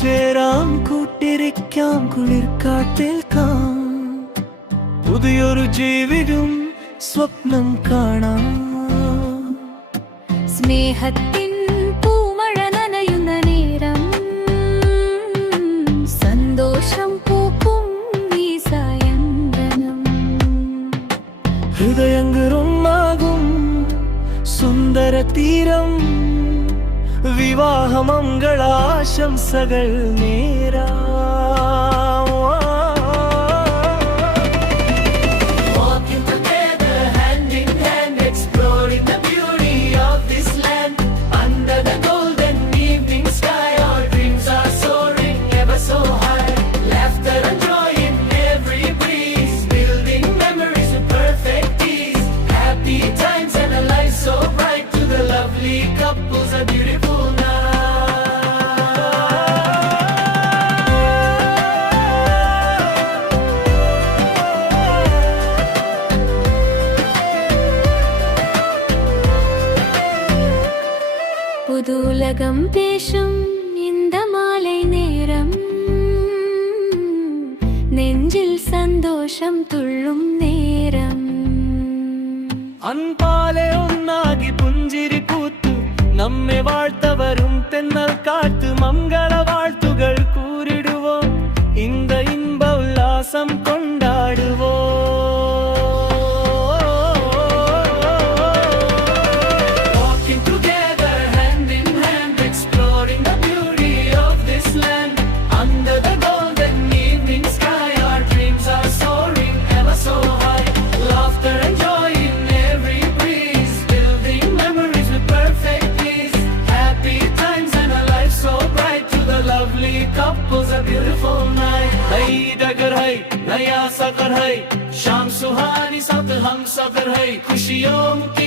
ചേരാം, കൂട്ടിരിക്കാം, കുളിർക്കാട്ടേൽക്കാം, പുതിയൊരു ജീവിതം സ്വപ്നം കാണാം. സ്നേഹത്തിൻ പൂമഴ നനയുന്ന നേരം, സന്തോഷം പൂക്കും ഈ സായന്തനം. ഹൃദയങ്ങളുമാകും സുന്ദര തീരം, വിവാഹമംഗളാശംസകൾ നേരാം. Couples are beautiful புது உலகம் பேசும் இந்த மாலை நேரம், நெஞ்சில் சந்தோஷம் துள்ளும் நேரம். അൻപാലെ ഒന്നാകി പുഞ്ചിരി പൂത്തു നമ്മെ വാഴ്ത്തവരും തെന്നൽ കാത്ത് മംഗള വാഴ്ത്തുകൾ കൂരിടുവോം, இந்த ഇன்ப ഉല്ലാസം കൊണ്ടാടുവോം. Couples a beautiful night. नई डगर है, नया सफर है, शाम सुहानी साथ हम सफर है, खुशियों की